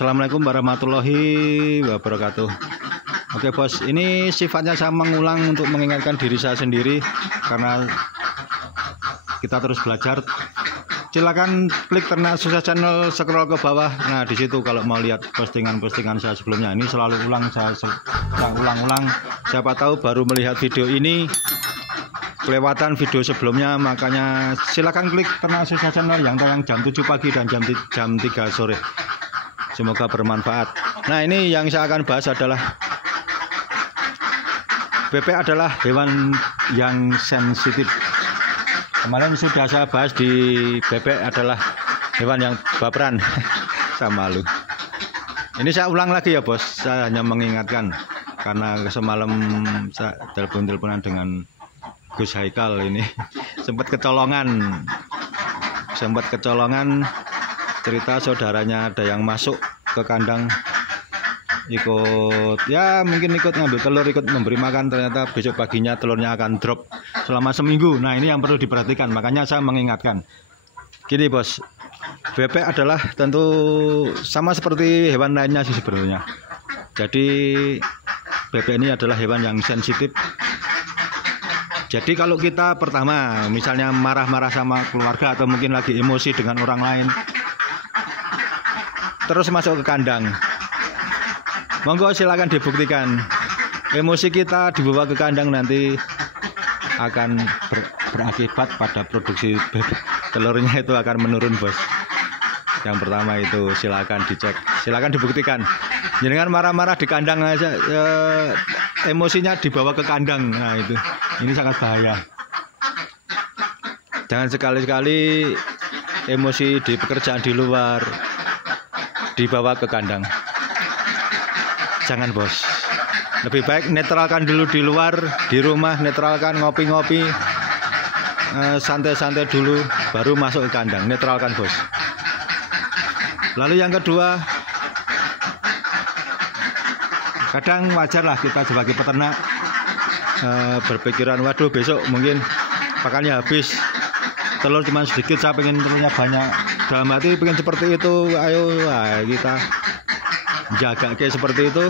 Assalamualaikum warahmatullahi wabarakatuh. Oke bos, ini sifatnya saya mengulang untuk mengingatkan diri saya sendiri karena kita terus belajar. Silakan klik Ternak Sukses Channel, scroll ke bawah. Nah di situ kalau mau lihat postingan-postingan saya sebelumnya, ini selalu ulang, saya ulang-ulang. Siapa tahu baru melihat video ini kelewatan video sebelumnya, makanya silakan klik Ternak Sukses Channel yang tayang jam 7 pagi dan jam 3 sore. Semoga bermanfaat. Nah ini yang saya akan bahas adalah bebek adalah hewan yang sensitif. Kemarin sudah saya bahas di bebek adalah hewan yang baperan. Saya malu. Ini saya ulang lagi ya bos. Saya hanya mengingatkan karena semalam saya telepon-teleponan dengan Gus Haikal ini sempat kecolongan cerita saudaranya ada yang masuk ke kandang ikut ngambil telur, ikut memberi makan, ternyata besok paginya telurnya akan drop selama seminggu. Nah ini yang perlu diperhatikan, makanya saya mengingatkan gini bos, bebek adalah tentu sama seperti hewan lainnya sih sebenarnya. Jadi bebek ini adalah hewan yang sensitif. Jadi kalau kita pertama misalnya marah-marah sama keluarga atau mungkin lagi emosi dengan orang lain, terus masuk ke kandang, monggo silakan dibuktikan. Emosi kita dibawa ke kandang nanti akan berakibat pada produksi telurnya itu akan menurun bos. Yang pertama itu silakan dicek, silakan dibuktikan. Jangan marah-marah di kandang aja, emosinya dibawa ke kandang. Nah itu, ini sangat bahaya. Jangan sekali-sekali emosi di pekerjaan di luar dibawa ke kandang. Jangan bos. Lebih baik netralkan dulu di luar, di rumah netralkan, ngopi-ngopi, santai-santai dulu, baru masuk ke kandang. Netralkan bos. Lalu yang kedua, kadang wajar lah kita sebagai peternak berpikiran, waduh besok mungkin pakannya habis, telur cuma sedikit, saya pengen telurnya banyak. Dalam hati pengen seperti itu, ayo kita jaga kayak seperti itu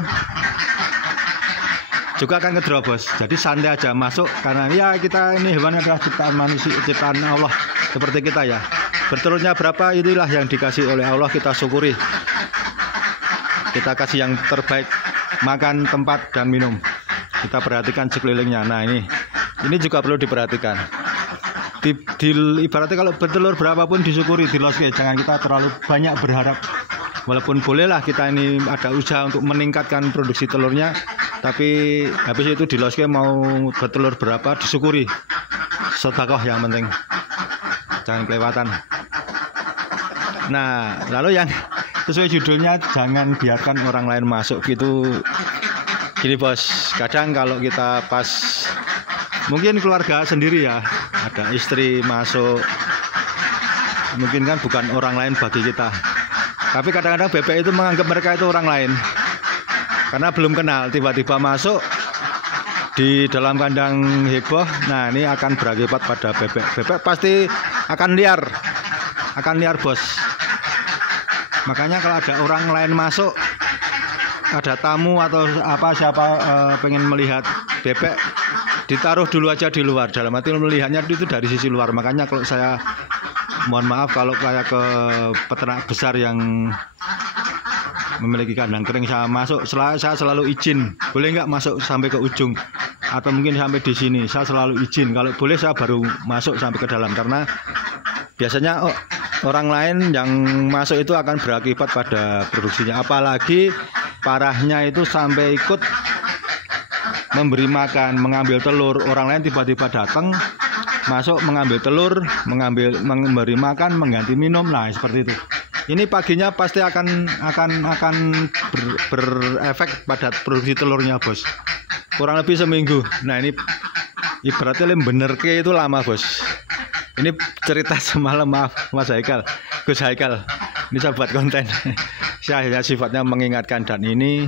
juga akan ngedrop bos. Jadi santai aja masuk, karena ya kita ini hewan adalah ciptaan manusia, ciptaan Allah seperti kita ya. Bertelurnya berapa inilah yang dikasih oleh Allah, kita syukuri. Kita kasih yang terbaik, makan, tempat, dan minum. Kita perhatikan sekelilingnya. Nah ini juga perlu diperhatikan. Ibaratnya kalau bertelur berapapun disyukuri, diloske. Jangan kita terlalu banyak berharap. Walaupun bolehlah kita ini ada usaha untuk meningkatkan produksi telurnya, tapi habis itu diloske mau bertelur berapa disyukuri. Sedekah yang penting, jangan kelewatan. Nah lalu yang sesuai judulnya, jangan biarkan orang lain masuk gitu. Gini bos, kadang kalau kita pas mungkin keluarga sendiri ya, ada istri masuk, mungkin kan bukan orang lain bagi kita, tapi kadang-kadang bebek itu menganggap mereka itu orang lain karena belum kenal, tiba-tiba masuk di dalam kandang heboh. Nah ini akan berakibat pada bebek pasti akan liar bos. Makanya kalau ada orang lain masuk, ada tamu atau apa siapa pengen melihat bebek, ditaruh dulu aja di luar. Dalam arti melihatnya itu dari sisi luar. Makanya kalau saya mohon maaf kalau kayak ke peternak besar yang memiliki kandang kering, saya masuk, saya selalu izin, boleh nggak masuk sampai ke ujung atau mungkin sampai di sini, saya selalu izin. Kalau boleh saya baru masuk sampai ke dalam, karena biasanya orang lain yang masuk itu akan berakibat pada produksinya. Apalagi parahnya itu sampai ikut memberi makan, mengambil telur. Orang lain tiba-tiba datang, masuk, mengambil telur, memberi makan, mengganti minum. Nah seperti itu. Ini paginya pasti akan berefek pada produksi telurnya bos. Kurang lebih seminggu. Nah ini ibaratnya bener ke itu lama bos. Ini cerita semalam, maaf Mas Haikal, Gus Haikal. Ini saya buat konten. Saya hanya sifatnya mengingatkan, dan ini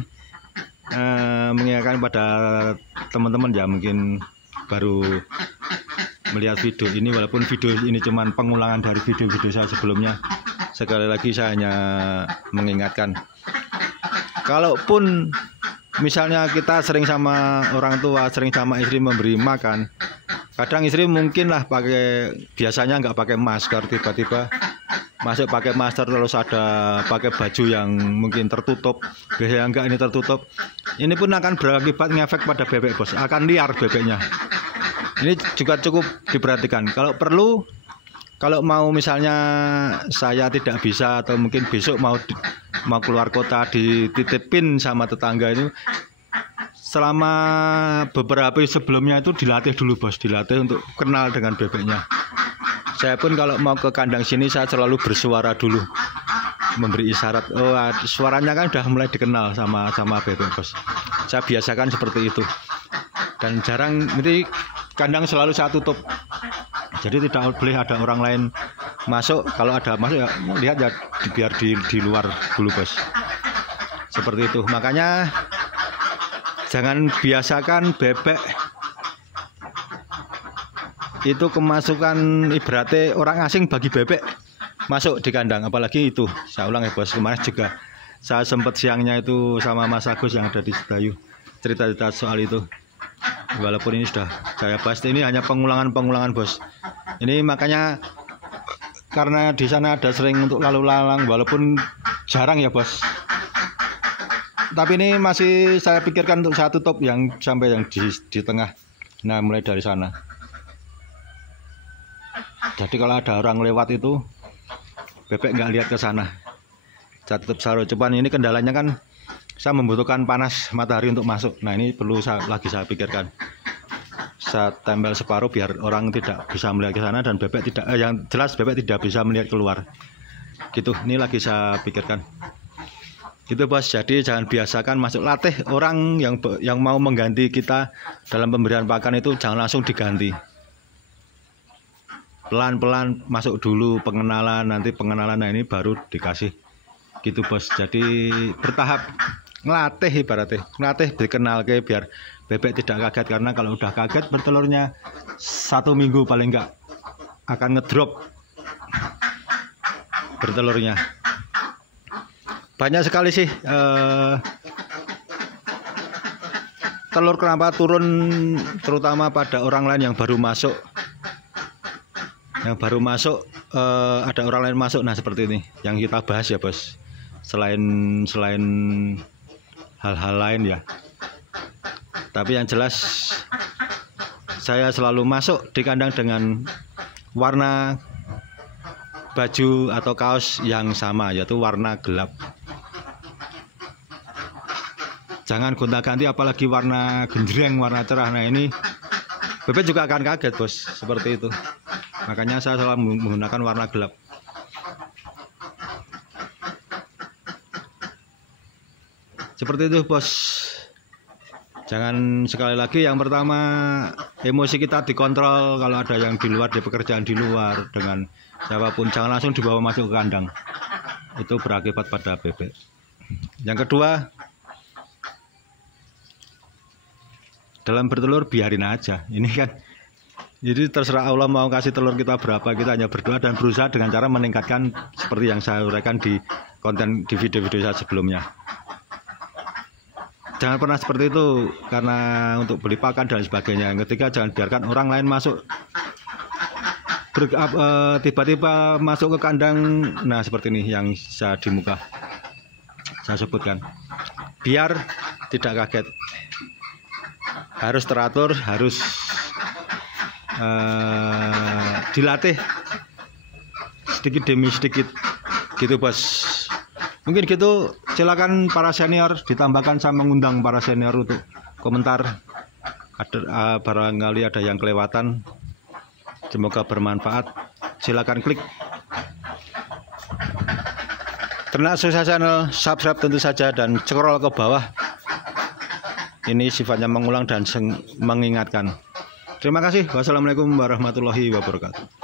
mengingatkan pada teman-teman ya mungkin baru melihat video ini, walaupun video ini cuman pengulangan dari video-video saya sebelumnya. sekali lagi saya hanya mengingatkan, kalaupun misalnya kita sering sama orang tua, sering sama istri memberi makan, kadang istri mungkin lah biasanya nggak pakai masker, tiba-tiba masuk pakai masker, terus ada pakai baju yang mungkin tertutup, biasanya enggak ini tertutup. Ini pun akan berakibat ngefek pada bebek, bos, akan liar bebeknya. Ini juga cukup diperhatikan. Kalau perlu, kalau mau misalnya saya tidak bisa atau mungkin besok mau keluar kota dititipin sama tetangga itu, selama beberapa hari sebelumnya itu dilatih dulu, bos, dilatih untuk kenal dengan bebeknya. Saya pun kalau mau ke kandang sini saya selalu bersuara dulu, memberi isyarat. Oh, suaranya kan udah mulai dikenal sama bebek, bos. Saya biasakan seperti itu. Dan jarang, nanti kandang selalu saya tutup. Jadi tidak boleh ada orang lain masuk. Kalau ada masuk ya lihat ya, biar di luar dulu, bos. Seperti itu. Makanya jangan biasakan bebek itu kemasukan, ibaratnya orang asing bagi bebek masuk di kandang. Apalagi itu, saya ulang ya, bos, kemarin juga saya sempat siangnya itu sama Mas Agus yang ada di Sedayu cerita-cerita soal itu. Walaupun ini sudah saya bahas, ini hanya pengulangan, bos. Ini makanya karena di sana ada sering untuk lalu lalang, walaupun jarang ya, bos. Tapi ini masih saya pikirkan untuk saya tutup yang sampai yang di tengah. Nah, mulai dari sana. Jadi kalau ada orang lewat itu, bebek nggak lihat ke sana. Saya tutup saru. Cuman ini kendalanya kan saya membutuhkan panas matahari untuk masuk. Nah, ini perlu lagi saya pikirkan. Saya tempel separuh biar orang tidak bisa melihat ke sana dan bebek tidak, yang jelas bebek tidak bisa melihat keluar. Gitu. Ini lagi saya pikirkan. Gitu, bos. Jadi jangan biasakan masuk, latih orang yang mau mengganti kita dalam pemberian pakan itu jangan langsung diganti. Pelan-pelan masuk dulu, pengenalan, nanti pengenalan, nah ini baru dikasih. Gitu, bos. Jadi bertahap, ngelatih ibaratnya, ngelatih dikenal ke biar bebek tidak kaget, karena kalau udah kaget bertelurnya 1 minggu paling enggak akan ngedrop bertelurnya. Banyak sekali sih telur kenapa turun, terutama pada orang lain yang baru masuk. Yang baru masuk ada orang lain masuk, nah seperti ini yang kita bahas ya, bos. Selain hal-hal lain ya. Tapi yang jelas saya selalu masuk di kandang dengan warna baju atau kaos yang sama, yaitu warna gelap. Jangan gonta-ganti, apalagi warna genjreng, warna cerah. Nah, ini bebek juga akan kaget, bos, seperti itu. Makanya saya selalu menggunakan warna gelap. Seperti itu, bos. Jangan, sekali lagi, yang pertama emosi kita dikontrol. Kalau ada yang di luar, di pekerjaan di luar dengan siapapun, jangan langsung dibawa masuk ke kandang. Itu berakibat pada bebek. Yang kedua, dalam bertelur biarin aja. Ini kan, jadi terserah Allah mau kasih telur kita berapa, kita hanya berdoa dan berusaha dengan cara meningkatkan seperti yang saya uraikan di konten, di video-video saya sebelumnya. Jangan pernah seperti itu karena untuk beli pakan dan sebagainya. Yang ketiga, jangan biarkan orang lain masuk, tiba-tiba masuk ke kandang. Nah, seperti ini yang saya di muka saya sebutkan, biar tidak kaget. Harus teratur, harus dilatih sedikit demi sedikit, gitu, bos. Mungkin gitu. Silakan para senior ditambahkan, saya mengundang para senior untuk komentar. Barangkali ada yang kelewatan, semoga bermanfaat. Silakan klik Ternak Sukses Channel, subscribe tentu saja, dan scroll ke bawah. Ini sifatnya mengulang dan mengingatkan. Terima kasih. Wassalamualaikum warahmatullahi wabarakatuh.